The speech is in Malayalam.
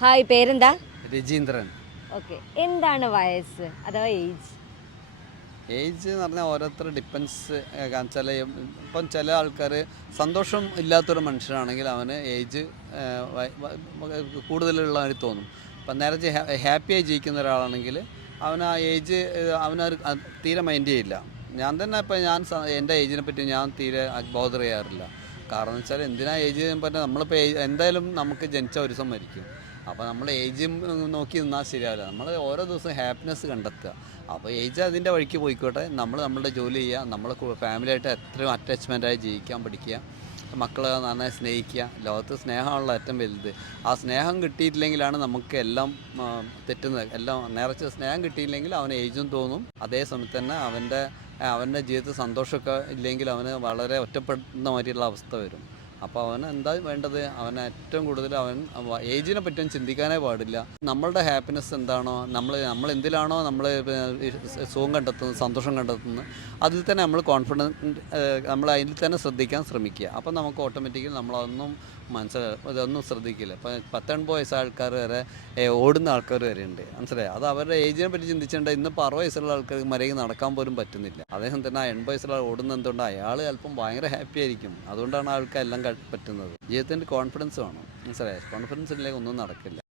ഹായ്, പേരെന്താ? രജീന്ദ്രൻ. ഓക്കെ. എന്താണ് വയസ്സ് അഥവാ ഏജ്? ഏജ് എന്ന് പറഞ്ഞാൽ ഓരോരുത്തർ ഡിപ്പെൻസ്. ചില ഇപ്പം ചില ആൾക്കാർ സന്തോഷം ഇല്ലാത്തൊരു മനുഷ്യനാണെങ്കിൽ അവന് ഏജ് കൂടുതലുള്ളതായി തോന്നും. ഇപ്പം നേരത്തെ ഹാപ്പിയായി ജീവിക്കുന്ന ഒരാളാണെങ്കിൽ അവൻ ആ ഏജ് അവനൊരു തീരെ മൈൻഡ് ചെയ്യില്ല. ഞാൻ തന്നെ ഇപ്പം എൻ്റെ ഏജിനെ പറ്റി ഞാൻ തീരെ ബോധർ ചെയ്യാറില്ല. കാരണം എന്ന് വെച്ചാൽ എന്തിനാ ഏജ് പറഞ്ഞാൽ നമ്മളിപ്പോൾ എന്തായാലും നമുക്ക് ജനിച്ച ഒരു ദിവസം മരിക്കും. അപ്പോൾ നമ്മൾ ഏജ് നോക്കി നിന്നാൽ ശരിയാവില്ല. നമ്മൾ ഓരോ ദിവസവും ഹാപ്പിനെസ് കണ്ടെത്തുക. അപ്പോൾ ഏജ് അതിൻ്റെ വഴിക്ക് പോയിക്കോട്ടെ. നമ്മൾ നമ്മളുടെ ജോലി ചെയ്യുക, നമ്മൾ ഫാമിലിയായിട്ട് എത്രയും അറ്റാച്ച്മെൻറ്റായി ജീവിക്കാൻ പഠിക്കുക, മക്കളെ നന്നായി സ്നേഹിക്കുക. ലോകത്ത് സ്നേഹമുള്ള ഏറ്റവും വലുത്. ആ സ്നേഹം കിട്ടിയിട്ടില്ലെങ്കിലാണ് നമുക്ക് എല്ലാം തെറ്റുന്നത്. എല്ലാം നിറച്ച് സ്നേഹം കിട്ടിയില്ലെങ്കിൽ അവന് ഏജും തോന്നും. അതേ സമയത്ത് തന്നെ അവൻ്റെ ജീവിതത്തിൽ സന്തോഷമൊക്കെ ഇല്ലെങ്കിൽ അവന് വളരെ ഒറ്റപ്പെടുന്ന മാതിരിയുള്ള അവസ്ഥ വരും. അപ്പോൾ അവന് എന്താ വേണ്ടത്? അവന് ഏറ്റവും കൂടുതൽ ഏജിനെ പറ്റിയും ചിന്തിക്കാനേ പാടില്ല. നമ്മളുടെ ഹാപ്പിനെസ് എന്താണോ, നമ്മൾ എന്തിലാണോ നമ്മൾ സുഖം കണ്ടെത്തുന്നത്, സന്തോഷം കണ്ടെത്തുന്നത്, അതിൽ തന്നെ നമ്മൾ കോൺഫിഡൻറ്റ്, നമ്മൾ അതിൽ തന്നെ ശ്രദ്ധിക്കാൻ ശ്രമിക്കുക. അപ്പോൾ നമുക്ക് ഓട്ടോമാറ്റിക്കലി നമ്മളതൊന്നും ഇതൊന്നും ശ്രദ്ധിക്കില്ല. ഇപ്പം 19 വയസ്സായ ആൾക്കാർ വരെ ഓടുന്ന ആൾക്കാർ വരെ ഉണ്ട്. മനസ്സിലായി? അത് അവരുടെ ഏജിനെ പറ്റി ചിന്തിച്ചിട്ടുണ്ട്. ഇന്നിപ്പോൾ 60 വയസ്സുള്ള ആൾക്കാർക്ക് മര്യാദയ്ക്ക് നടക്കാൻ പോലും പറ്റുന്നില്ല. അദ്ദേഹം തന്നെ ആ 80 വയസ്സുള്ള ഓടുന്നത് എന്തുകൊണ്ട്? അയാൾ ചിലപ്പം ഭയങ്കര ഹാപ്പി ആയിരിക്കും. അതുകൊണ്ടാണ് ആൾക്ക് എല്ലാം പറ്റുന്നത്. ജീവിതത്തിൻ്റെ കോൺഫിഡൻസ് വേണം. മനസ്സിലായി? കോൺഫിഡൻസ് ഇല്ലെങ്കിൽ ഒന്നും നടക്കില്ല.